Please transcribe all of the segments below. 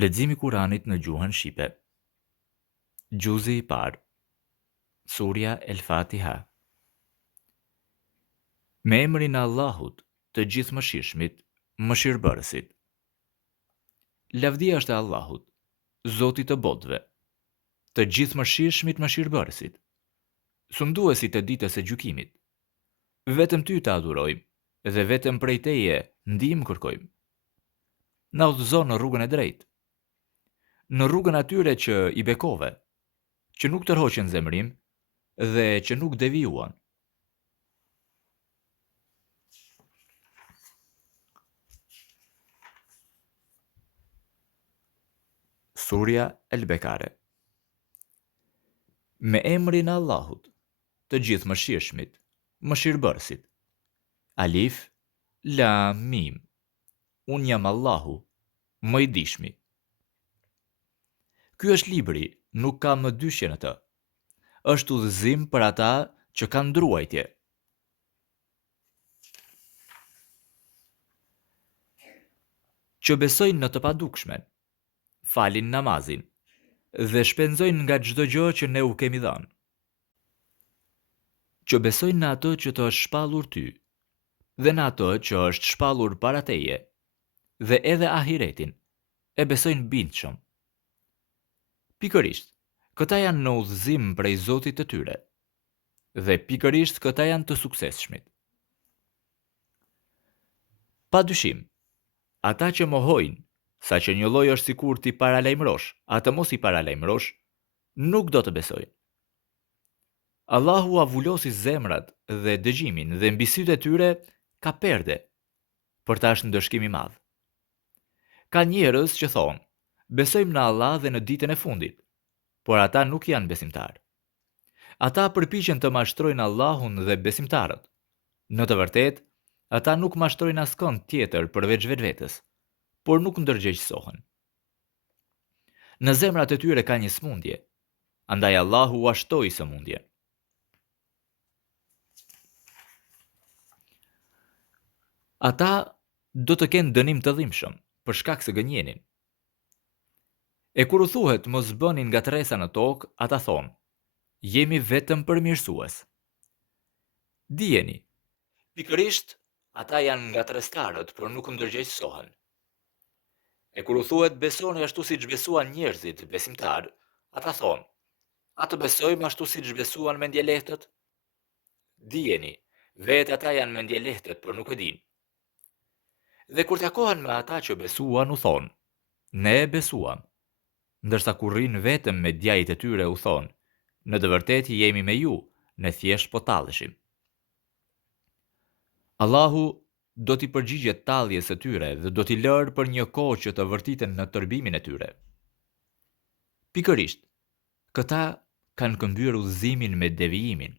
Leximi i Kuranit në gjuhën shqipe. Gjuzi i parë. Surja El Fatiha. Me emrin e Allahut, të gjithëmëshirshmit, mëshirbërësit. Lavdia është e Allahut, Zotit të botëve, të gjithëmëshirshmit mëshirbërësit, sunduesit të ditës së gjykimit. Vetëm ty të adhurojmë dhe vetëm prej teje ndihmë kërkojmë. Na udhëzo në rrugën e drejtë, në rrugën atyre që i bekove, që nuk tërhoqën zemrim dhe që nuk devijuan. Surja El Bekare. Me emrin e Allahut, të gjithëmëshirshmit, mëshirbërësit. Alif, Lam, Mim. Unë jam Allahu, më i dishmi. Ky është libri, nuk ka më dyshje në të. Është udhëzim për ata që kanë ndruajtje. Që besojnë në të padukshmen, falin namazin dhe shpenzojnë nga çdo gjë që ne u kemi dhënë. Që besojnë në atë që të është shpallur ty, dhe në atë që është shpallur para teje, dhe edhe ahiretin, e besojnë bindshëm. Pikërisht, këta janë në udhëzim prej Zotit të tyre, dhe pikërisht këta janë të suksesshmit. Pa dyshim, ata që mohojnë, sa që një lloj është sikur ti paralajmërosh, atë mos i paralajmërosh, nuk do të besojnë. Allahu avullosi zemrat dhe dëgjimin dhe mbi sytë e tyre ka perde, për ta është ndëshkim i madh. Ka njerëz që thonë, besojmë në Allah dhe në ditën e fundit, por ata nuk janë besimtarë. Ata përpiqen të mashtrojnë Allahun dhe besimtarët. Në të vërtetë, ata nuk mashtrojnë askënd tjetër përveç vetvetes, por nuk ndërgjegjësohen. Në zemrat e tyre ka një smundje, andaj Allahu u ashtoi sëmundjen. Ata do të kenë dënim të dhimbshëm për shkak se gënjenin. E kur u thuhet mos bënin nga tresa në tokë, ata thonë, jemi vetëm përmirësues. Dijeni, pikërisht ata janë nga trestarët, por nuk ndërgjegjësohen. E kur u thuhet besoni ashtu siç besuan njerëzit besimtar, ata thonë, a të besojmë ashtu siç besuan mendjelehtët? Dijeni, vetë ata janë mendjelehtët, por nuk e dinë. Dhe kur takohen me ata që besuan, u thonë, ne besuam, ndërsa kur rrinë vetëm me djajt e tyre u thonë, në të vërtetë jemi me ju, ne thjesht po talleshim. Allahu do t'i përgjigjet talljes së tyre dhe do t'i lërë për një kohë që të vërtiten në tërbimin e tyre. Pikërisht, këta kanë këmbyer udhëzimin me devijimin.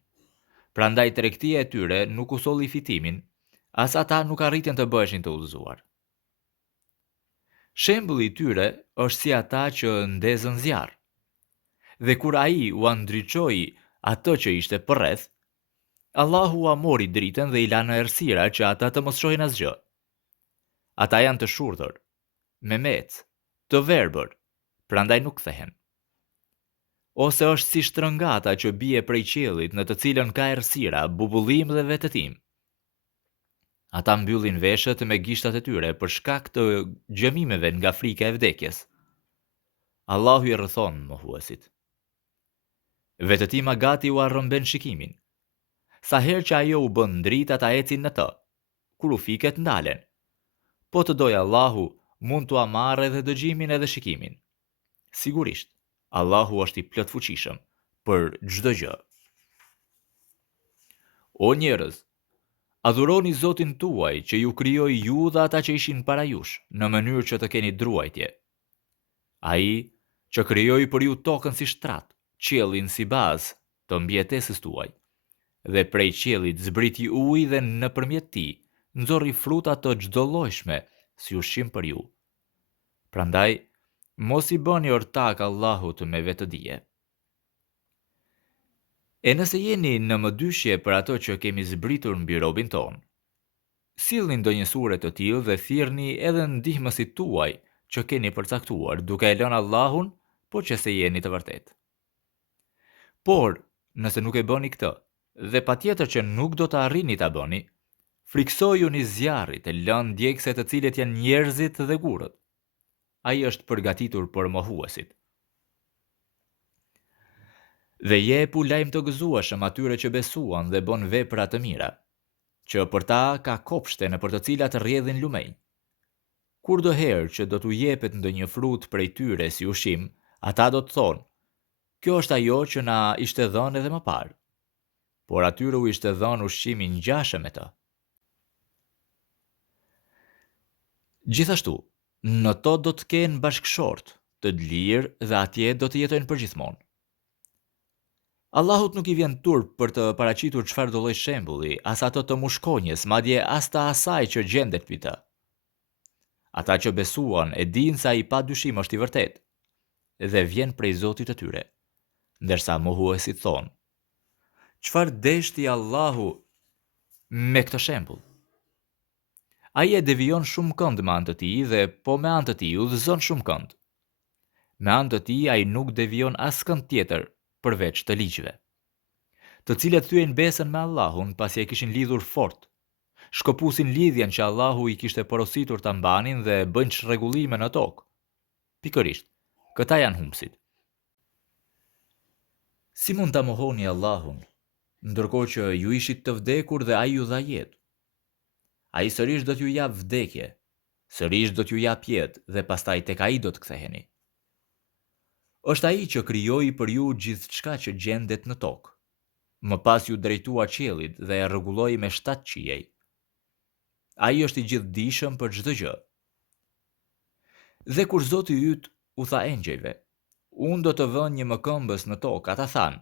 Prandaj tregtia e tyre nuk u solli fitimin, as ata nuk arritën të bëheshin të udhëzuar. Shembulli i tyre është si ata që ndezën zjarr. Dhe kur ai u ndriçoi atë që ishte përreth, Allahu ua mori dritën dhe i la në errësira që ata të mos shohin asgjë. Ata janë të shurdhur, me mec, të verbër, prandaj nuk kthehen. Ose është si shtrëngata që bie prej qiellit në të cilën ka errësira, bubullim dhe vetëtim. Ata mbyllin veshët me gishtat e tyre për shkak të gjëmimeve nga frika e vdekjes. Allahu i rrethon mohuesit. Vetëtima gati u arrëmben shikimin. Sa herë që ajo u bën dritë, ata ecin në të. Kur u fiket, ndalen. Po të dojë Allahu, mund t'u amarrë edhe dëgjimin edhe shikimin. Sigurisht, Allahu është i plot fuqishëm për çdo gjë. O njerëz, adhuroni Zotin tuaj që ju krijoi ju dhe ata që ishin para jush, në mënyrë që të keni druajtje. Ai që krijoi për ju tokën si shtrat, qiellin si bazë të mbijetesës tuaj, dhe prej qiellit zbriti ujë dhe nëpërmjet tij nxorri fruta të çdo llojshme si ushqim për ju. Prandaj, mos i bëni ortak Allahut me vetëdije. E nëse jeni në mëdyshje për ato që kemi zbritur mbi robin ton, sillni ndonjë sure të tillë dhe thirrni edhe ndihmësit tuaj që keni përcaktuar, duke e lënë Allahun, po që se jeni të vërtet. Por, nëse nuk e bëni këtë, dhe patjetër që nuk do të arrini ta bëni, friksojuni zjarrit e lënë djegëse të cilët janë njerëzit dhe gurët. Ai është përgatitur për mohuesit. Dhe jepu lajm të gëzueshëm atyre që besuan dhe bën vepra të mira, që për ta ka kopshte në për të cilat rrjedhin lumenj. Kur do herë që do t'u jepet ndonjë frut prej tyre si ushqim, ata do të thonë: "Kjo është ajo që na ishte dhënë edhe më parë." Por atyre u ishte dhënë ushqimi ngjashëm me të. Gjithashtu, në to do të kenë bashkëshort të lirë dhe atje do të jetojnë përgjithmonë. Allahut nuk i vjen turp për të paraqitur çfarë do lloj shembulli, as ato të mushkonjës, madje as të asaj që gjendet mbi të. Ata që besuan e dinë se ai padyshim është i vërtetë dhe vjen prej Zotit të tyre, ndërsa mohuesit thonë: "Çfarë deshti Allahu me këtë shembull?" Ai e devijon shumë kënd me anë të tij dhe po me anë të tij udhëzon shumë kënd. Me anë të tij ai nuk devijon askënd tjetër përveç të ligjve, të cilët thyen besën me Allahun pasi e kishin lidhur fort, shkëpusin lidhjen që Allahu i kishte porositur ta mbanin dhe bëjnë çrregullime në tokë. Pikërisht, këta janë humbësit. Si mund ta mohoni Allahun, ndërkohë që ju ishit të vdekur dhe ai ju dha jetë? Ai sërish do t'ju jap vdekje, sërish do t'ju jap jetë dhe pastaj tek ai do të ktheheni. Është ai që krijoi për ju gjithçka që gjendet në tokë. Më pas ju drejtua qiellit dhe e rregulloi me 7 qiej. Ai është i gjithdijshëm për çdo gjë. Dhe kur Zoti yt u tha engjëjve: "Unë do të vënë një mëkëmbës në tokë", ata thanë: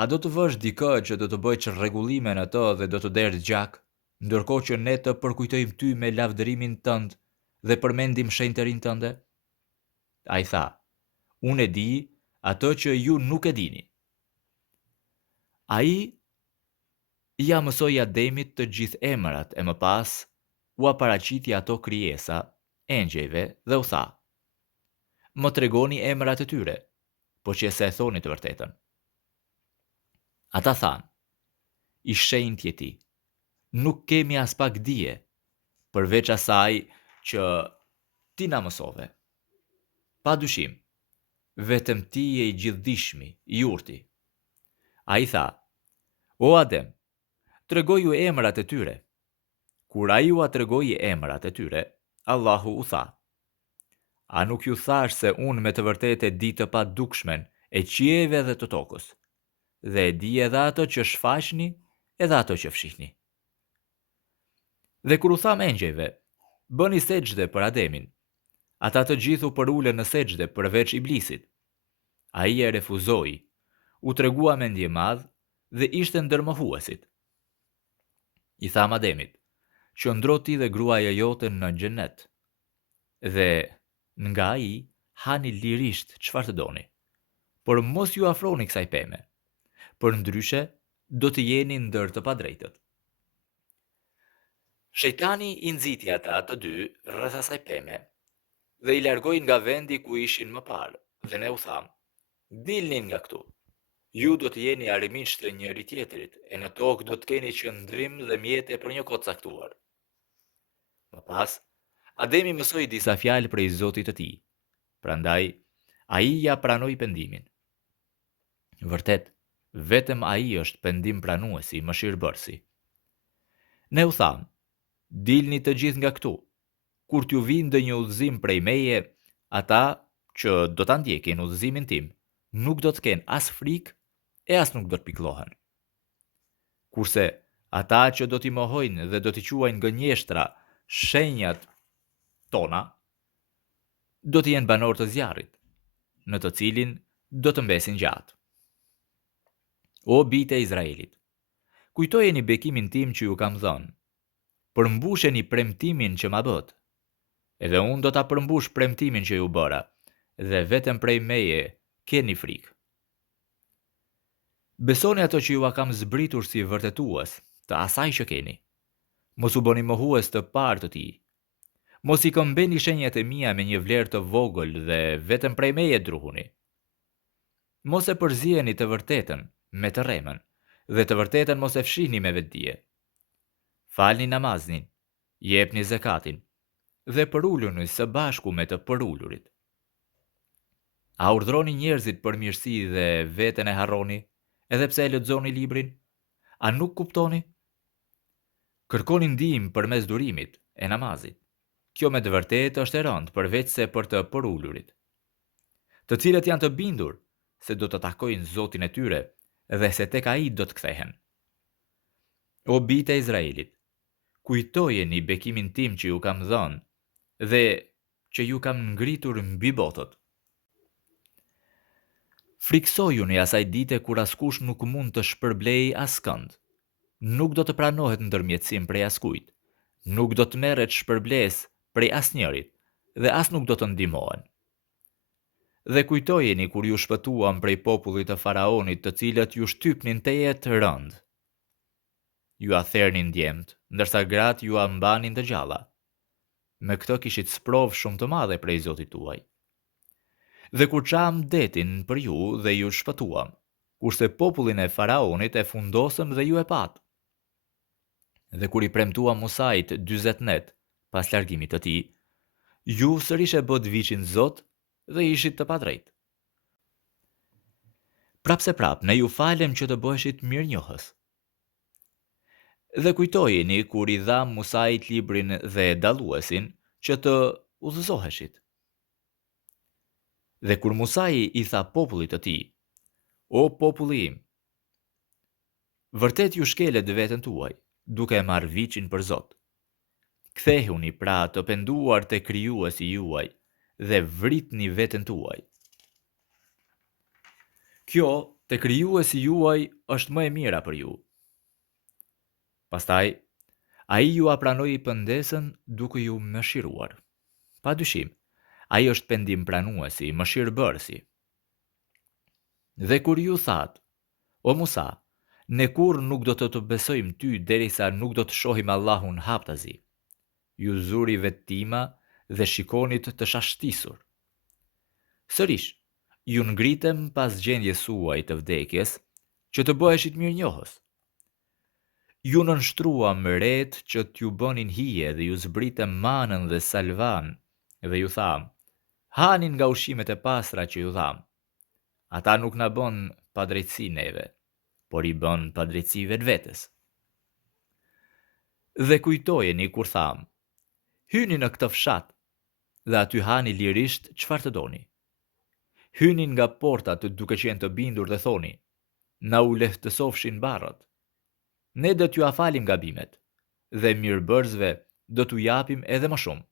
"A do të vësh dikë që do të bëjë çrregullime në të dhe do të derë gjak, ndërkohë që ne të përkujtojmë ty me lavdërimin tënd dhe përmendim shenjtërinë tënde?" Ai tha: "Unë e di atë që ju nuk e dini." Ai ja mësoi Ademit të gjithë emrat e më pas u paraqiti ato krijesa, engjëjve dhe u tha: "Më tregoni emrat e tyre, po që se e thoni të vërtetën." Ata thanë: "I shenjtë je ti, nuk kemi as pak dije, përveç asaj që ti na mësove. Padyshim, vetëm ti je i gjithdijshmi, i urti." Ai tha: "O Adem, tregoju emrat e tyre." Kur ai u tregoi emrat e tyre, Allahu u tha: "A nuk ju thash se unë me të vërtetë e di të padukshmen e qiejve dhe të tokës, dhe e di edhe ato që shfaqni edhe ato që fshihni." Dhe kur u tham engjëjve: "Bëni sejdë për Ademin", ata të gjithë u përulen në sejdë përveç Iblisit. Ai e refuzoi, u tregua mendje madh dhe ishte ndër mohuesit. I tham Ademit: "Qëndro ti dhe gruaja jote në xhenet, dhe nga ai hani lirisht çfarë të doni, por mos ju afroni kësaj peme, përndryshe do të jeni ndër të padrejtët." Shejtani i nxiti ata të dy rreth asaj peme dhe i largoi nga vendi ku ishin më parë, dhe ne u tham: "Dilni nga këtu. Ju do të jeni arimisht të njëri tjetrit, e në tokë do të keni qëndrim dhe mjete për një kohë caktuar." Më pas, Ademi mësoi disa fjalë prej Zotit të tij. Prandaj, ai ja pranoi pendimin. Vërtet, vetëm ai është pendim pranuesi, mëshirbërësi. Ne u tham: "Dilni të gjithë nga këtu. Kur t'ju vinë ndonjë udhëzim prej meje, ata që do ta ndjekin udhëzimin tim, nuk do të kenë as frikë e as nuk do të pikëllohen. Kurse ata që do t'i mohojnë dhe do t'i quajnë gënjeshtra shenjat tona, do të jenë banor të zjarrit, në të cilin do të mbesin gjatë." O bijtë e Izraelit, kujtojeni bekimin tim që ju kam dhënë. Përmbusheni premtimin që ma bët. Edhe unë do ta përmbush premtimin që ju bëra, dhe vetëm prej meje keni frikë. Besoni ato që ju a kam zbritur si vërtetues të asaj që keni. Mos u bëni mohues të parë të tij. Mos I këmbeni shenjat e mia me një vlerë të vogël dhe vetëm prej meje druhuni. Mos e përziheni të vërtetën me të rremën dhe të vërtetën mos e fshihni me vetdije. Falni namazin, jepni zakatin dhe përuluni së bashku me të përulurit. A urdhroni njerëzit për mirësi dhe veten e harroni, edhe pse e lexoni librin? A nuk kuptoni? Kërkoni ndihmë përmes durimit e namazit. Kjo me të vërtetë është e rëndë përveç se për të përulurit. Të cilët janë të bindur se do të takojnë Zotin e tyre dhe se tek ai do të kthehen. O bijtë e Izraelit, kujtojeni bekimin tim që ju kam dhënë dhe që ju kam ngritur mbi botët. Friksojuni asaj dite kur askush nuk mund të shpërblej askënd. Nuk do të pranohet ndërmjetësim prej askujt. Nuk do të merret shpërblesë prej asnjërit dhe as nuk do të ndihmohen. Dhe kujtojeni kur ju shpëtuam prej popullit të faraonit, të cilët ju shtypnin te jetë rënd. Ju a thernin djemt, ndërsa gratë ju a mbanin të gjalla. Me këtë kishit sprov shumë të madhe prej Zotit tuaj. Dhe kur çam detin për ju dhe ju shpëtuam, kurse popullin e faraonit e fundosëm dhe ju e pat. Dhe kur I premtuam Musait 40 net pas largimit të tij, ju sërish e bët viçin Zot dhe ishit të padrejtë. Prapse prap, ne ju falem që të bëheshit mirënjohës. Dhe kujtojeni kur I dham Musait librin dhe dalluesin që të udhëzoheshit. Dhe kur Musai I tha popullit të tij: O populli im, vërtet ju shkelet veten tuaj, duke e marrë viçin për Zot. Kthehuni pra të penduar te krijuesi juaj dhe vritni veten tuaj. Kjo te krijuesi juaj është më e mira për ju. Pastaj, ai ju a pranoi pëndesën duke ju mëshiruar. Padyshim, ai është pendim pranuesi, mëshirbërësi. Dhe kur ju thatë: O Musa, ne kur nuk do të besojmë ty derisa nuk do të shohim Allahun haptazi. Ju zuri vettima dhe shikonit të shashtisur. Sërish, ju ngritem pas gjendjes suaj të vdekjes, që të bëheshit mirënjohës. Ju nënshtruam ret që t'ju bënin hije dhe ju zbritëm manën dhe salvan, dhe ju tham: hanin nga ushqimet e pastra që ju dham. Ata nuk na bën padrejtësi neve, por I bën padrejtësi vetvetes. Dhe kujtojeni kur tham: hyni në këtë fshat dhe aty hani lirisht çfarë të doni. Hyni nga portat duke qenë të bindur dhe thoni: na u lehtësofshin barrat. Ne do t'ju afalim gabimet dhe mirëbërësve do t'u japim edhe më shumë.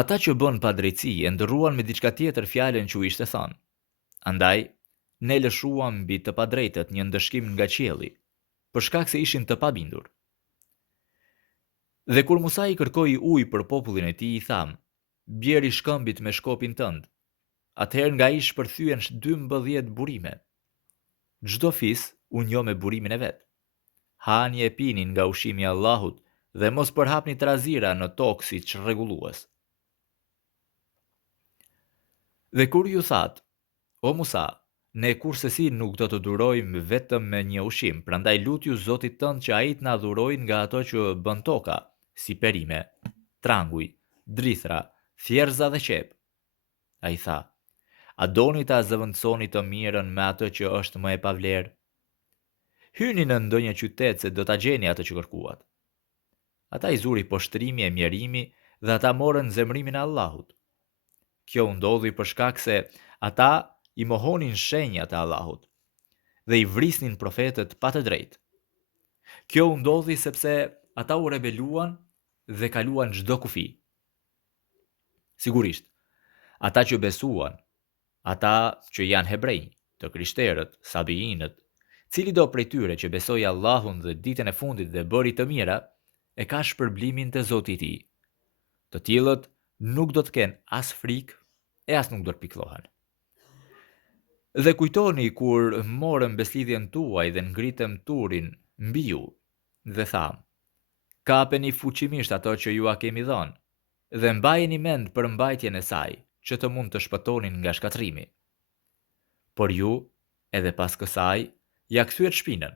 Ata që bën padrejtësi e ndërruan me diçka tjetër fjalën që u ishte thënë. Andaj, ne lëshuam mbi të padrejtët një ndëshkim nga qielli, për shkak se ishin të pabindur. Dhe kur Musa I kërkoi ujë për popullin e tij, I tham: bjeri shkëmbit me shkopin tënd. Atëherë nga ai shpërthyen 12 burime. Çdo fis u njoh me burimin e vet. Hani e pini nga ushqimi I Allahut dhe mos përhapni trazira në tokë siç rregullues. Dhe kur ju thatë: O Musa, ne kursesi nuk do të durojmë vetëm me një ushqim, prandaj lutju Zotit tënd që ai të na dhurojë nga ato që bën toka, si perime, tranguj, drithra, thjerza dhe qep. Ai tha: a doni ta zëvendësoni të mirën me atë që është më e pavlerë? Hyni në ndonjë qytet se do ta gjeni atë që kërkuat. Ata I zuri poshtrimi e mjerimi dhe ata morën zemrimin e Allahut. Kjo u ndodhi për shkak se ata I mohonin shenjat e Allahut dhe I vrisnin profetët pa të drejtë. Kjo u ndodhi sepse ata u rebeluan dhe kaluan çdo kufi. Sigurisht, ata që besuan, ata që janë hebrej, të krishterët, sabiinët, cili do prej tyre që besoi Allahun dhe ditën e fundit dhe bëri të mira, e ka shpërblimin te Zoti I tij. Të tillët nuk do të kenë as frikë e as nuk do të pikëllohen. Dhe kujtoni kur morëm beslidhjen tuaj dhe ngritëm turin mbi ju dhe tham: Kapeni fuqimisht ato që ju a kemi dhënë, dhe mbajeni mend për mbajtjen e saj, që të mund të shpëtonin nga shkatrimi. Por ju, edhe pas kësaj, ja kthyet shpinën.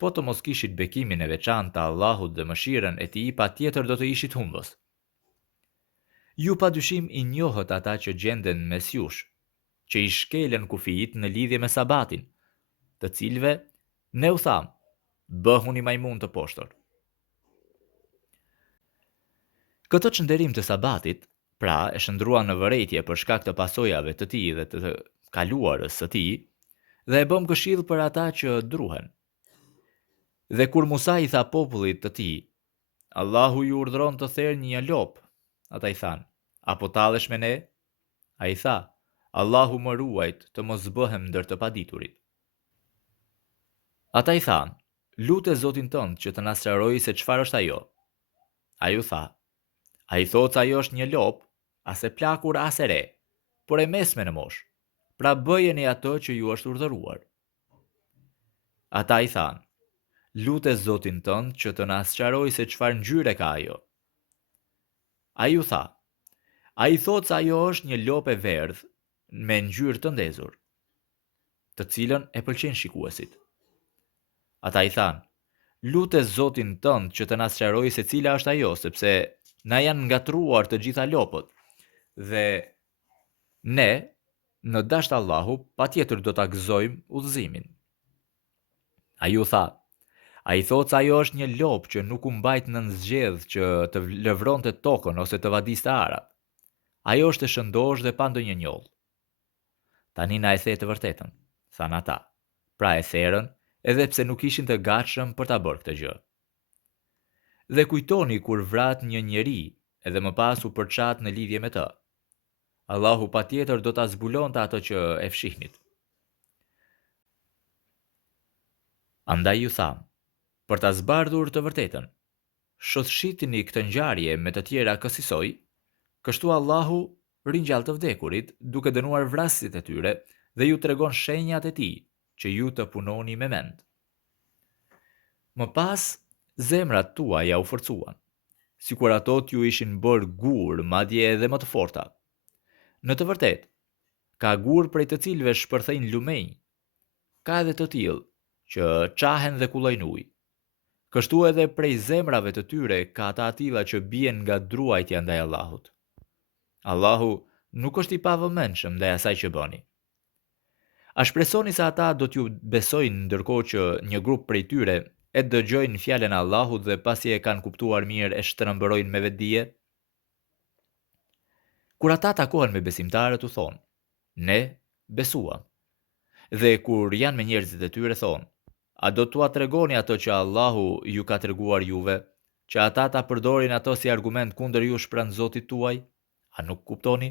Po të mos kishit bekimin e veçantë të Allahut dhe mëshirën e tij, patjetër do të ishit humbës. Ju padyshim i njohët ata që gjenden mes jush, që i shkelen kufijit në lidhje me sabatin, të cilëve ne u tham, bëhuni majmun të poshtër. Këtë çnderim të sabatit, pra e shndrua në vërejtje për shkak të pasojave të tij dhe të kaluarës së tij, dhe e bëm këshill për ata që druhen. Dhe kur Musa i tha popullit të tij, Allahu ju urdhron të therrni një lop, ata i thanë, apo tallesh me ne? A i tha, Allahu më ruajt të mos bëhem ndër të paditurit. Ata i thanë, lute Zotin tënd që të na sqarojë se çfarë është ajo. Ai u tha, ai thotë se ajo është një lop, as e plakur as e re, por e mesme në moshë. Pra bëjeni ato që ju është urdhëruar. Ata i thanë, lute Zotin tënd që të na sqarojë se çfarë ngjyre ka ajo. Ai u tha, ai thotë se ajo është një lop e verdhë me ngjyrë të ndezur, të cilën e pëlqejnë shikuesit. Ata i thanë, lute Zotin tënd që të na sqarojë se cila është ajo, sepse na janë ngatruar të gjitha lopët, dhe ne, në dasht Allahu, patjetër do ta gëzojmë udhëzimin. Ai u tha, ai thotë se ajo është një lop që nuk u mbajt nën zgjedh që të lëvronte tokën ose të vadiste arat. Ajo është e shëndosh dhe pa ndonjë njoll. Tani na e the të vërtetën, thanë ata. Pra e therën, edhe pse nuk ishin të gatshëm për ta bërë këtë gjë. Dhe kujtoni kur vrat një njeri, edhe më pas u përçat në lidhje me të. Allahu patjetër do ta zbulonte ato që e fshihnit. Andaj ju tham, për ta zbardhur të vërtetën, shoqëritini këtë ngjarje me të tjera kësaj, kështu Allahu ringjall të vdekurit, duke dënuar vrasësit e tyre, dhe ju tregon shenjat e tij, që ju të punoni me mend. Më pas, zemrat tuaja u forcuan, sikur ato t'ju ishin bërë gur, madje edhe më të forta. Në të vërtet, ka gur prej të cilëve shpërthejnë lumenj, ka edhe të tillë që qahen dhe kullojnë ujë. Kështu edhe prej zemrave të tyre ka ata atilla që bien nga druajtja ndaj Allahut. Allahu nuk është i pavëmendshëm ndaj asaj që bëni. A shpresoni se ata do t'ju besojnë ndërkohë që një grup prej tyre e dëgjojnë fjalën e Allahut dhe pasi e kanë kuptuar mirë e shtrembërojnë me vetdije? Kur ata takohen me besimtarët u thonë, ne besuam. Dhe kur janë me njerëzit e tyre thonë, a do t'ua tregoni ato që Allahu ju ka treguar juve, që ata ta përdorin ato si argument kundër jush pranë Zotit tuaj? A nuk kuptoni?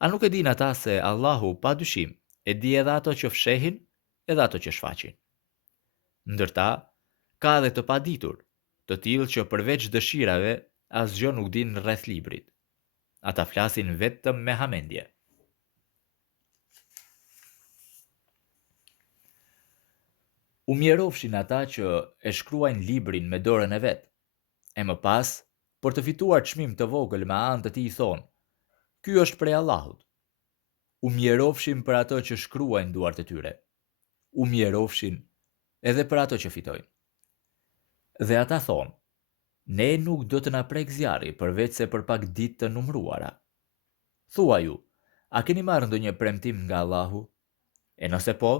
A nuk e din ata se Allahu pa dyshim e di edhe ato që fshehin edhe ato që shfaqin? Ndërta, ka edhe të paditur, të tillë që përveç dëshirave asgjë nuk din rreth librit. Ata flasin vetëm me hamendje. U mjerofshin ata që e shkruajnë librin me dorën e vet, e më pas, për të fituar çmim të vogël me anë të tij thonë, ky është prej Allahut. U mjerofshin për ato që shkruajnë duart e tyre. U mjerofshin edhe për ato që fitojnë. Dhe ata thonë, ne nuk do të na prek zjarri përveç se për pak ditë të numëruara. Thua ju, a keni marrë ndonjë premtim nga Allahu? E nëse po,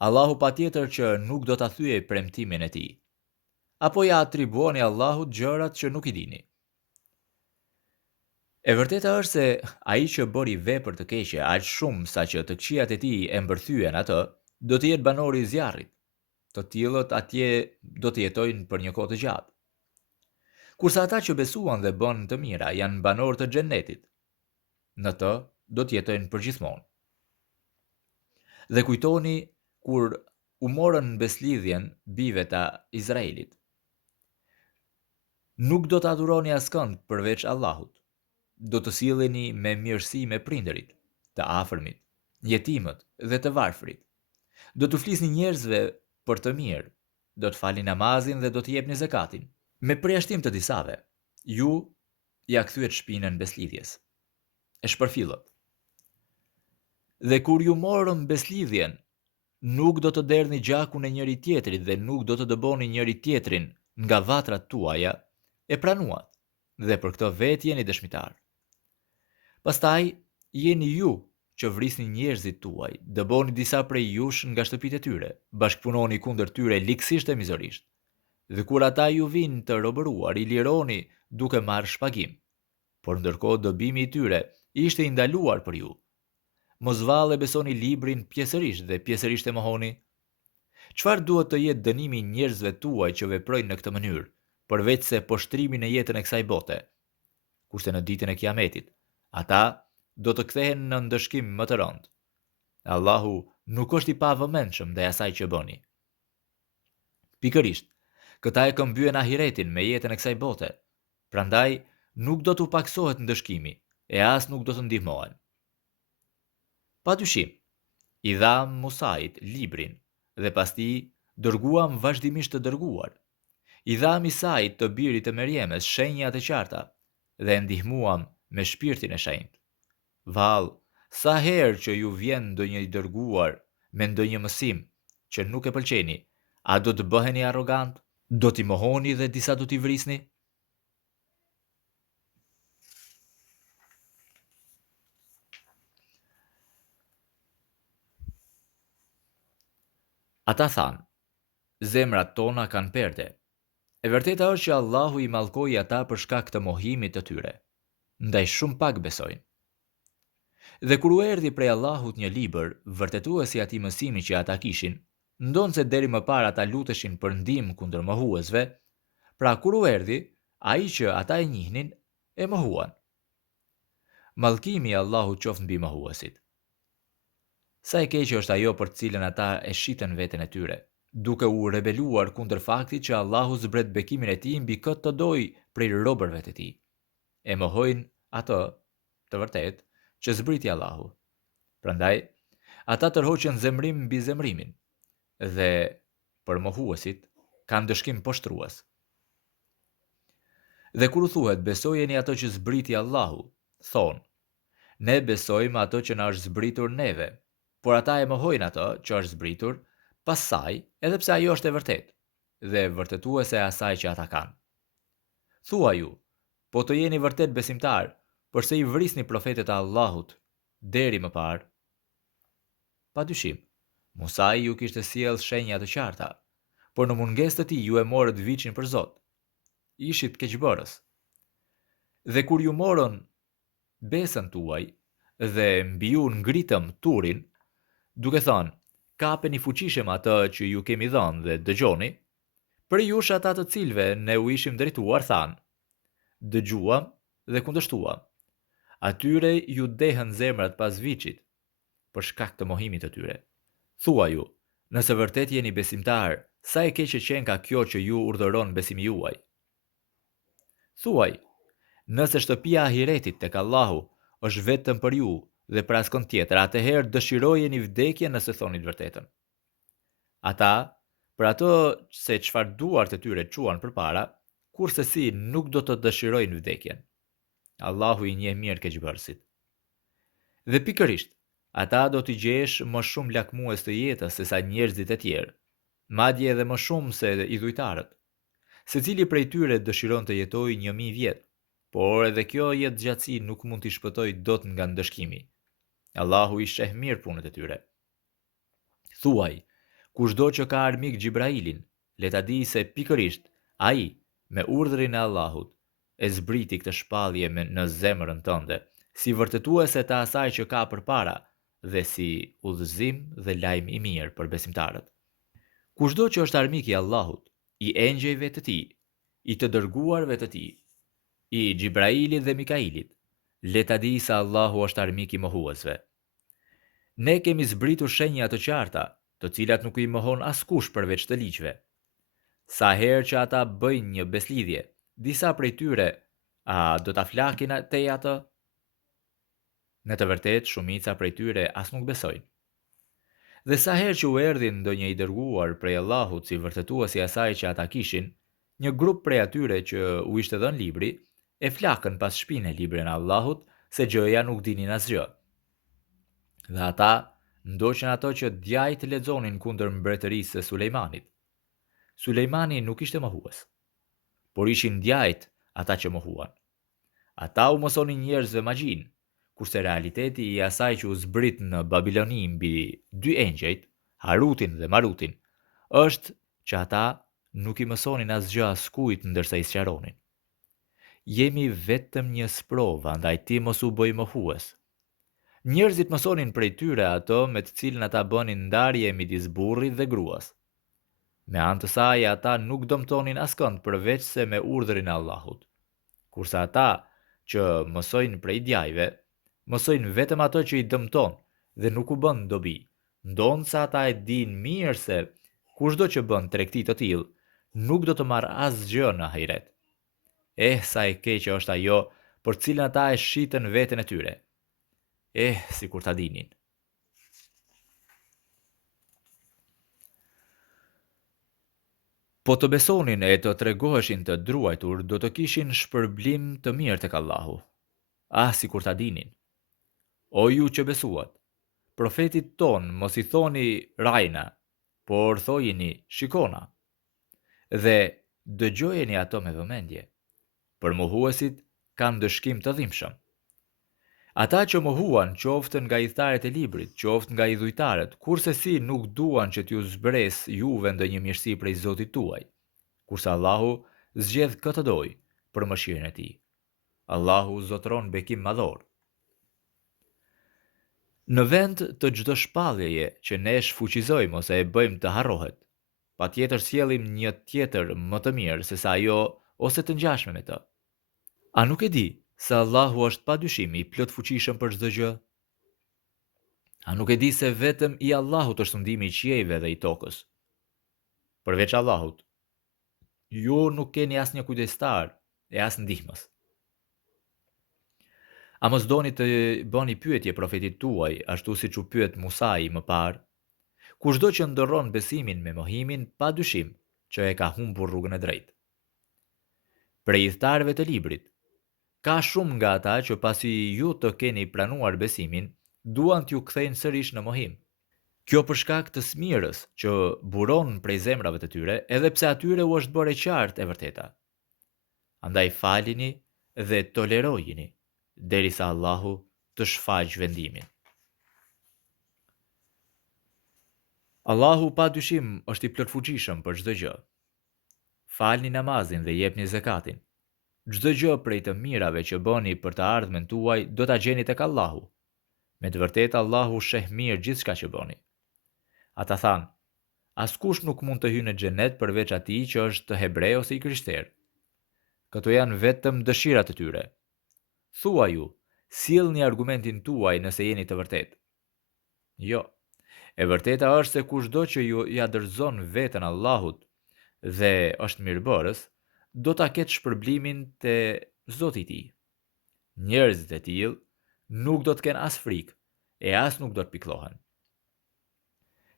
Allahu patjetër që nuk do ta thyej premtimin e tij. Apo ja atribuoni Allahut gjërat që nuk i dini. E vërteta është se ai që bëri vepër të keqe aq shumë sa që të këqijat e tij e mbërthyen atë, do të jetë banori i zjarrit. Të tillët atje do të jetojnë për një kohë të gjatë. Kurse ata që besuan dhe bën të mira janë banorë të xhennetit. Në të do të jetojnë përgjithmonë. Dhe kujtoni kur u morën në beslidhjen bijve të Izraelit. Nuk do të adhuroni askënd përveç Allahut. Do të silleni me mirësi me prindërit, të afërmit, jetimët dhe të varfrit. Do të flisni njerëzve për të mirë do të falni namazin dhe do të jepni zakatin. Me përjashtim të disave, ju ja kthyet shpinën beslidhjes. E shpërfillët. Dhe kur ju morën beslidhjen, nuk do të derdhni gjakun e njëri tjetrit dhe nuk do të dëboni njëri tjetrin nga vatrat tuaja, e pranuat, dhe për këtë vetë jeni dëshmitar. Pastaj, jeni ju që vrisni njerëzit tuaj, dëboni disa prej jush nga shtëpitë e tyre, bashkëpunoni kundër tyre liksisht e mizorisht. Dhe kur ata ju vinë të robëruar, i lironi duke marrë shpagim. Por ndërkohë dëbimi i tyre ishte i ndaluar për ju. Mos valle besoni librin pjesërisht dhe pjesërisht e mohoni. Çfarë duhet të jetë dënimi i njerëzve tuaj që veprojnë në këtë mënyrë, përveç se poshtrimi në jetën e kësaj bote? Kurse në ditën e Kiametit, ata do të kthehen në ndëshkim më të rëndë. Allahu nuk është i pavëmendshëm ndaj asaj që bëni. Pikërisht, këta e këmbyen ahiretin me jetën e kësaj bote. Prandaj nuk do t'u paksohet ndëshkimi e as nuk do të ndihmohen. Padyshim, i dham Musait librin dhe pasti dërguam vazhdimisht të dërguar. I dham Isait të birit të Merjemes shenjat e qarta dhe ndihmuam me shpirtin e shenjtë. Vallë, sa herë që ju vjen ndonjë i dërguar me ndonjë mësim që nuk e pëlqeni, a do të bëheni arrogant? Do t'i mohoni dhe disa do t'i vrisni? Ata thanë, zemrat tona kanë perde. E vërteta është që Allahu i mallkoi ata për shkak të mohimit të tyre, ndaj shumë pak besojnë. Dhe kur u erdhi prej Allahut një libër, vërtetuesi atij mësimi që ata kishin, ndonse deri më parë ata luteshin për ndihmë kundër mohuesve, pra kur u erdhi, ai që ata e njihnin, e mohuan. Mallkimi i Allahut qoftë mbi mohuesit. Sa e keqe është ajo për cilën ata e shiten veten e tyre, duke u rebeluar kundër faktit që Allahu zbret bekimin e tij mbi këtë të doj prej robërve të tij. E mohojnë atë, të vërtet, që zbriti Allahu. Prandaj, ata tërhoqen zemrim mbi zemrimin dhe për mohuesit kanë dëshkim poshtrues. Dhe kur u thuhet besojeni ato që zbriti Allahu, thonë, ne besojmë ato që na është zbritur neve, por ata e mohojnë ato që është zbritur pas saj, edhe pse ajo është e vërtetë dhe vërtetuese e asaj që ata kanë. Thua ju, po të jeni vërtet besimtar, përse i vrisni profetet e Allahut deri më parë? Padyshim, Musa ju kishte sjellë shenja të qarta, por në mungesë të tij ju e morët viçin për Zot. Ishit keqbërës. Dhe kur ju morën besën tuaj dhe mbi ju ngritëm turin, duke thënë, kapeni fuqishëm atë që ju kemi dhënë dhe dëgjoni, për jush ata të cilve ne u ishim drejtuar thanë, dëgjuam dhe kundërshtuam. Atyre ju dehën zemrat pas viçit, për shkak të mohimit të tyre. Thua ju, nëse vërtet jeni besimtar, sa e keqe qenë ka kjo që ju urdhëron besimi juaj. Thuaj, nëse shtëpia e ahiretit tek Allahu është vetëm për ju dhe për askën tjetër, atëherë dëshirojeni vdekjen nëse thoni të vërtetën. Ata, për ato se çfarë duart e tyre quan përpara, kurse si nuk do të dëshirojnë vdekjen. Allahu i njeh mirë keqbërësit. Dhe pikërisht, ata do t'i gjesh më shumë lakmues të jetës se sa njerëzit e tjerë, madje edhe më shumë se idhujtarët. Secili prej tyre dëshiron të jetojë 1000 vjet, por edhe kjo jetë gjatësi nuk mund t'i shpëtojë dot nga ndëshkimi. Allahu i sheh mirë punët e tyre. Thuaj, kushdo që ka armik Gjibrailin, le ta di se pikërisht ai, me urdhrin e Allahut, e zbriti këtë shpallje në zemrën tënde, si vërtetuese të asaj që ka përpara dhe si udhëzim dhe lajm i mirë për besimtarët. Kushdo që është armik i Allahut, i engjëjve të tij, i të dërguarve të tij, i Gjibrailit dhe Mikailit, le ta di se Allahu është armik i mohuesve. Ne kemi zbritur shenja të qarta, të cilat nuk i mohon askush përveç të ligjve. Sa herë që ata bëjnë një beslidhje, disa prej tyre, a do ta flakin te atë? Në të vërtetë, shumica prej tyre as nuk besojnë. Dhe sa herë që u erdhi ndonjë i dërguar prej Allahut si vërtetuesi i asaj që ata kishin, një grup prej atyre që u ishte dhënë libri, e flakën pas shpinë e librin e Allahut se gjëja nuk dinin asgjë. Dhe ata ndoqën ato që djajt lexonin kundër mbretërisë së Sulejmanit. Sulejmani nuk ishte mohues, por ishin djajt ata që mohuan. Ata u mësonin njerëzve magjin, kurse realiteti i asaj që u zbrit në Babiloni mbi dy engjëjt, Harutin dhe Marutin, është që ata nuk i mësonin asgjë askujt ndërsa i sqaronin. Jemi vetëm një sprova, ndaj ti mos u bëj mohues. Njerëzit mësonin prej tyre ato me të cilën ata bënin ndarje midis burrit dhe gruas. Me anë të saj ata nuk dëmtonin askënd përveç se me urdhrin e Allahut. Kurse ata që mësojnë prej djajve, mësojnë vetëm ato që i dëmton dhe nuk u bën dobi, ndonëse ata e din mirë se kushdo që bën tregti të tillë nuk do të marrë asgjë në ahiret. Sa e keqe është ajo për cilën ata e shitën veten e tyre. Sikur ta dinin. Po të besonin e të tregoheshin të druajtur, do të kishin shpërblim të mirë tek Allahu. Sikur ta dinin. O ju që besuat, profetit ton mos i thoni Rajna, por thojini Shikona. Dhe dëgjojeni ato me vëmendje. Për mohuesit kanë dëshkim të dhimbshëm. Ata që mohuan qoftë nga idhtarët e librit, qoftë nga idhujtarët, kurse si nuk duan që t'ju zbres juve ndonjë mirësi prej Zotit tuaj, kurse Allahu zgjedh këtë doj për mëshirën e tij. Allahu zotron bekim madhor. Në vend të çdo shpalljeje që ne shfuqizojmë ose e bëjmë të harrohet, patjetër sjellim një tjetër më të mirë se sa ajo ose të ngjashme me të. A nuk e di se Allahu është padyshim i plot fuqishëm për çdo gjë? A nuk e di se vetëm i Allahut është ndihmi i qiejve dhe i tokës? Përveç Allahut, ju nuk keni asnjë kujdestar e as ndihmës. A mos doni të bëni pyetje profetit tuaj, ashtu siç u pyet Musai më parë? Kushdo që ndërron besimin me mohimin, padyshim që e ka humbur rrugën e drejtë. Prej idhtarëve të librit, ka shumë nga ata që pasi ju të keni pranuar besimin, duan t'ju kthejnë sërish në mohim. Kjo për shkak të smirës që buron prej zemrave të tyre, edhe pse atyre u është bërë e qartë e vërteta. Andaj falini dhe tolerojini, derisa Allahu të shfaq vendimin. Allahu pa dyshim është i plotfuqishëm për çdo gjë. Falni namazin dhe jepni zakatin. Çdo gjë prej të mirave që bëni për të ardhmen tuaj do ta gjeni tek Allahu. Me të vërtetë Allahu sheh mirë gjithçka që bëni. Ata thanë, askush nuk mund të hyjë në xhenet përveç atij që është hebreu ose i krishterë. Këto janë vetëm dëshirat e tyre. Thua ju, sjellni argumentin tuaj nëse jeni të vërtetë. Jo. E vërteta është se kushdo që ju ja dorëzon veten Allahut dhe është mirëbërës, do ta ketë shpërblimin te Zoti i tij. Njerëzit e tillë nuk do të kenë as frikë e as nuk do të pikëllohen.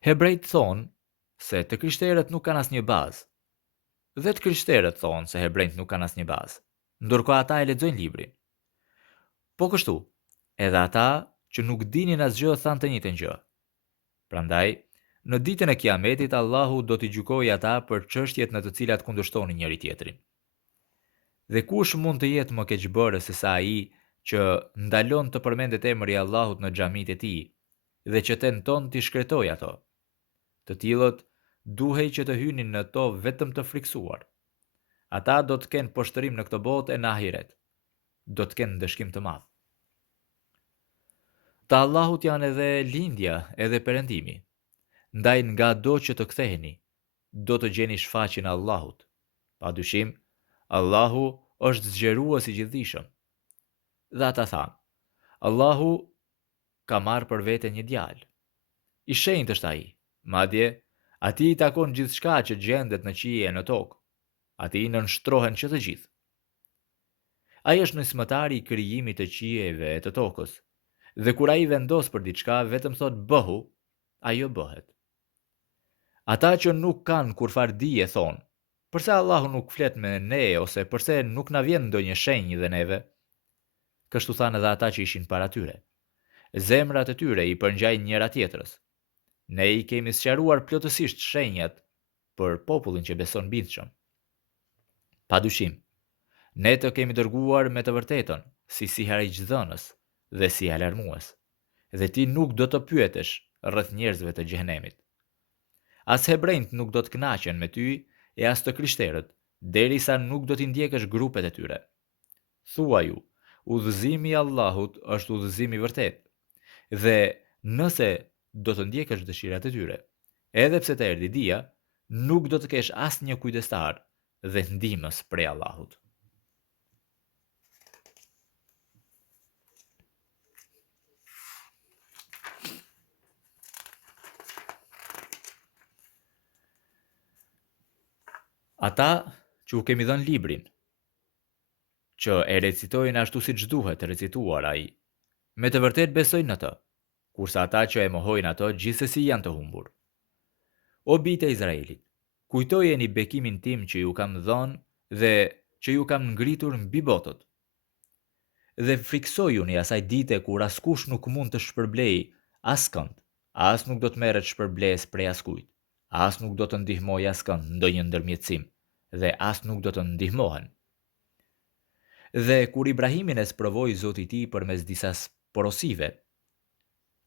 Hebrejt thonë se të krishterët nuk kanë asnjë bazë. Dhe të krishterët thonë se hebrejt nuk kanë asnjë bazë, ndërkohë ata e lexojnë librin. Po kështu, edhe ata që nuk dinin asgjë thanë të njëjtën gjë. Prandaj, në ditën e Kiametit Allahu do t'i gjykojë ata për çështjet në të cilat kundërshtonin njëri tjetrin. Dhe kush mund të jetë më keqbërës se sa ai që ndalon të përmendet emri i Allahut në xhamitë e tij dhe që tenton t'i shkretojë ato? Të tillët duhej që të hynin në to vetëm të friksuar. Ata do të kenë poshtërim në këtë botë e në ahiret. Do të kenë ndëshkim të madh. Të Allahut janë edhe lindja, edhe perëndimi. Ndaj nga do që të ktheheni, do të gjeni shfaqjen e Allahut. Padyshim, Allahu është zgjerues i gjithdijshëm. Dhe ata thanë, Allahu ka marrë për vete një djalë. I shenjtë është ai, madje atij i takon gjithçka që gjendet në qije e në tokë. Atij nënshtrohen që të gjithë. Ai është nismëtari i krijimit të qijeve e të tokës. Dhe kur ai vendos për diçka, vetëm thot bëhu, ajo bëhet. Ata që nuk kanë kurfar dije thonë, përse Allahu nuk flet me ne ose përse nuk na vjen ndonjë shenjë dhe neve? Kështu thanë edhe ata që ishin para tyre. Zemrat e tyre i përngjajnë njëra tjetrës. Ne i kemi sqaruar plotësisht shenjat për popullin që beson bindshëm. Padyshim, ne të kemi dërguar me të vërtetën si harixhdhënës dhe si alarmues. Dhe ti nuk do të pyetesh rreth njerëzve të xhenemit. As hebrejt nuk do të kënaqen me ty e as të krishterët, derisa nuk do t'i ndjekësh grupet e tyre. Thua ju, udhëzimi i Allahut është udhëzimi i vërtet. Dhe nëse do të ndjekësh dëshirat e tyre, edhe pse të erdhi dia, nuk do të kesh asnjë kujdestar dhe ndihmës prej Allahut. Ata që u kemi dhënë librin, që e recitojnë ashtu siç duhet recituar ai, me të vërtet besojnë në të, kurse ata që e mohojnë ato gjithsesi janë të humbur. O bijtë e Izraelit, kujtojeni bekimin tim që ju kam dhënë dhe që ju kam ngritur mbi botët. Dhe friksojuni asaj dite kur askush nuk mund të shpërblej askënd, as nuk do të merret shpërbles prej askujt, as nuk do të ndihmoj askënd ndonjë ndërmjetësim, dhe as nuk do të ndihmohen. Dhe kur Ibrahimin e sprovoi Zoti i tij përmes disa porosive,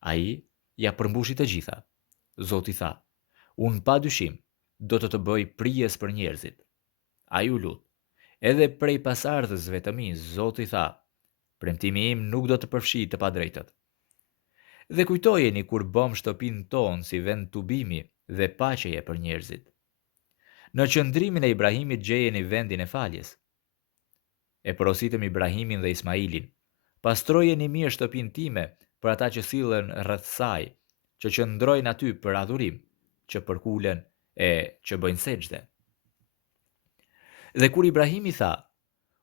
ai ja përmbushi të gjitha. Zoti tha: "Unë padyshim do të bëj prijes për njerëzit." Ai u lut: "Edhe prej pasardhësve të mi," Zoti tha, "premtimi im nuk do të përfshijë të padrejtët." Dhe kujtojeni kur bëm shtëpinë tonë si vend tubimi dhe paqeje për njerëzit. Në qëndrimin e Ibrahimit gjejeni vendin e faljes. E porositëm Ibrahimin dhe Ismailin: "Pastrojeni mirë shtëpinë time për ata që sillen rreth saj, që qëndrojnë aty për adhurim, që përkulen e që bëjnë sejdë." Dhe kur Ibrahimi tha: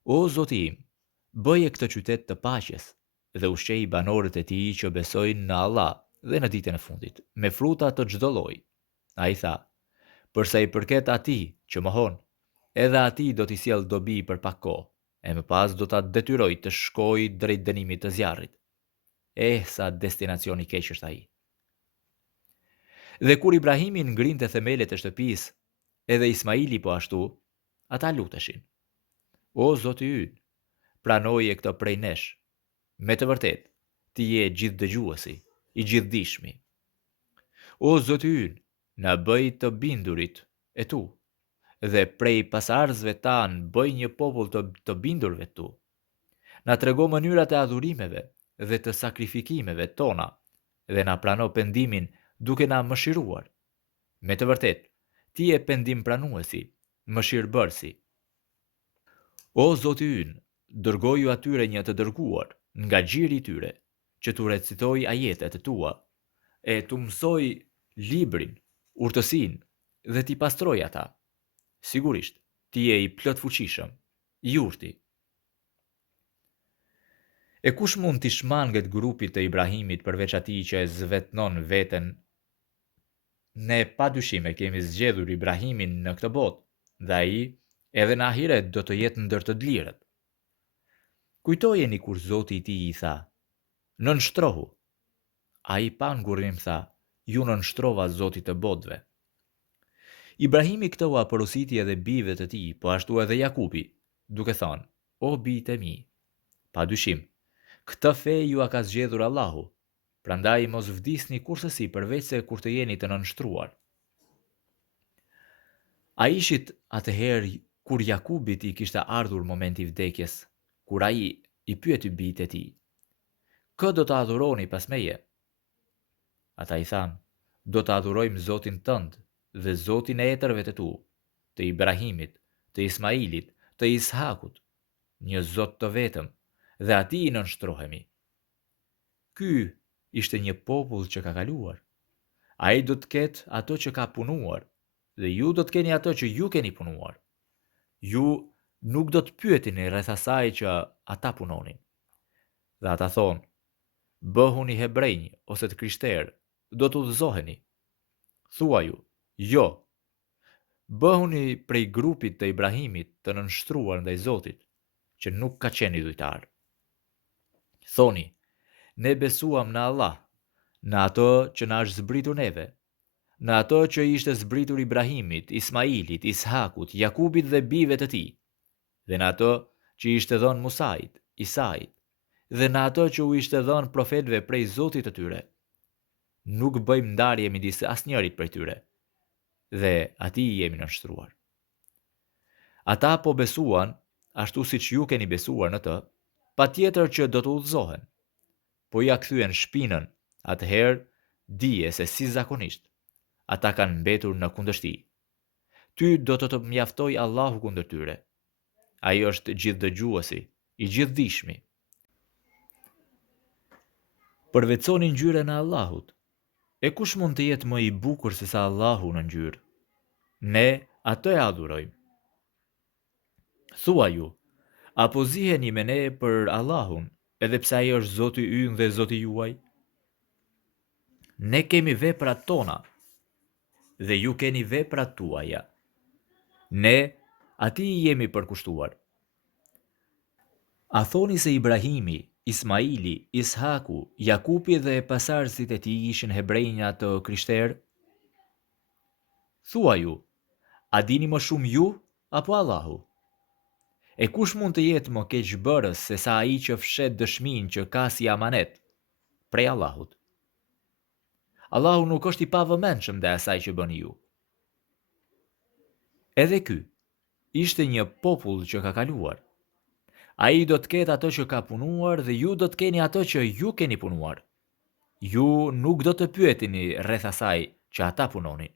"O Zoti im, bëje këtë qytet të paqes dhe ushqej banorët e tij që besojnë në Allah dhe në ditën e fundit, me fruta të çdo lloji." Ai tha: "Përsa i përket atij që mohon, edhe atij do t'i sjell dobi për pak kohë, e më pas do ta detyroj të shkojë drejt dënimit të zjarrit. Sa destinacion i keq është ai." Dhe kur Ibrahimi ngrinte themelet e shtëpisë, edhe Ismaili po ashtu, ata luteshin: "O Zoti ynë, pranoje këtë prej nesh. Me të vërtet, ti je gjithdëgjuesi, i gjithdijshmi. O Zoti ynë, na bëj të bindurit e tu, dhe prej pasardhësve tanë bëj një popull të bindurve tu. Na trego mënyrat e adhurimeve dhe të sakrifikimeve tona, dhe na prano pendimin duke na mëshiruar. Me të vërtet, ti je pendim pranuesi, mëshirbërsi. O Zoti ynë, dërgoju atyre një të dërguar nga gjiri i tyre, që t'u recitoj ajetet e tua, e t'u mësoj librin, urtësinë dhe t'i pastroj ata. Sigurisht, ti je i plot fuqishëm, i urti." E kush mund t'i shmanget grupit të Ibrahimit përveç atij që e zvetnon veten? Ne padyshim e kemi zgjedhur Ibrahimin në këtë botë, dhe ai edhe në ahiret do të jetë ndër të lirët. Kujtojeni kur Zoti i tij i tha: "Nënshtrohu." Ai pa ngurrim tha: "Ju nënshtrova Zotit të botëve." Ibrahimi këtë u porositi edhe bijve të tij, po ashtu edhe Jakubi, duke thënë: "O bijtë e mi, padyshim, këtë fe ju a ka zgjedhur Allahu, prandaj mos vdisni kurrësi përveç se kur të jeni të nënshtruar." A ishit atëherë kur Jakubit i kishte ardhur momenti i vdekjes, kur ai i pyeti bijtë e tij: "Kë do të adhuroni pas meje?" Ata i thanë: "Do të adhurojmë Zotin tënd dhe Zotin e etërve të tu, të Ibrahimit, të Ismailit, të Ishakut, një Zot të vetëm, dhe atij i nënshtrohemi." Ky ishte një popull që ka kaluar. Ai do të ketë ato që ka punuar, dhe ju do të keni ato që ju keni punuar. Ju nuk do të pyetini rreth asaj që ata punonin. Dhe ata thonë: "Bëhuni hebrejnë ose të krishterë, do të udhëzoheni. Thua ju, jo, bëhuni prej grupit të Ibrahimit të nënshtruar ndaj Zotit, që nuk ka qenë idhujtar. Thoni, ne besuam në Allah, në ato që na është zbritur neve, në ato që ishte zbritur Ibrahimit, Ismailit, Ishakut, Jakubit dhe bijve të tij, dhe në ato që ishte dhënë Musait, Isait, dhe në ato që u ishte dhënë profetëve prej Zotit të tyre. Nuk bëjmë ndarje midis asnjërit prej tyre, dhe atij jemi nënshtruar. Ata po besuan, ashtu siç ju keni besuar në të, patjetër që do të udhëzohen. Po ja kthyen shpinën, atëherë dije se si zakonisht ata kanë mbetur në kundërshti. Ty do të mjaftoj Allahu kundër tyre. Ai është gjithdëgjuesi, i gjithdijshmi. Përveconi ngjyrën e Allahut. E kush mund të jetë më i bukur se sa Allahu në ngjyrë? Ne atë e adhurojmë. Thua ju, apo ziheni me ne për Allahun, edhe pse ai është Zoti ynë dhe Zoti juaj? Ne kemi veprat tona, dhe ju keni veprat tuaja. Ne atij jemi përkushtuar. A thoni se Ibrahimi, Ismaili, Ishaku, Jakupi dhe pasardhësit e tij ishin hebrejnja të krishterë? Thua ju, a dini më shumë ju apo Allahu? E kush mund të jetë më keqbërës se sa ai që fshet dëshminë që ka si amanet prej Allahut? Allahu nuk është i pavëmendshëm ndaj asaj që bëni ju. Edhe ky ishte një popull që ka kaluar. Ai do të ketë ato që ka punuar dhe ju do të keni ato që ju keni punuar. Ju nuk do të pyeteni rreth asaj që ata punonin.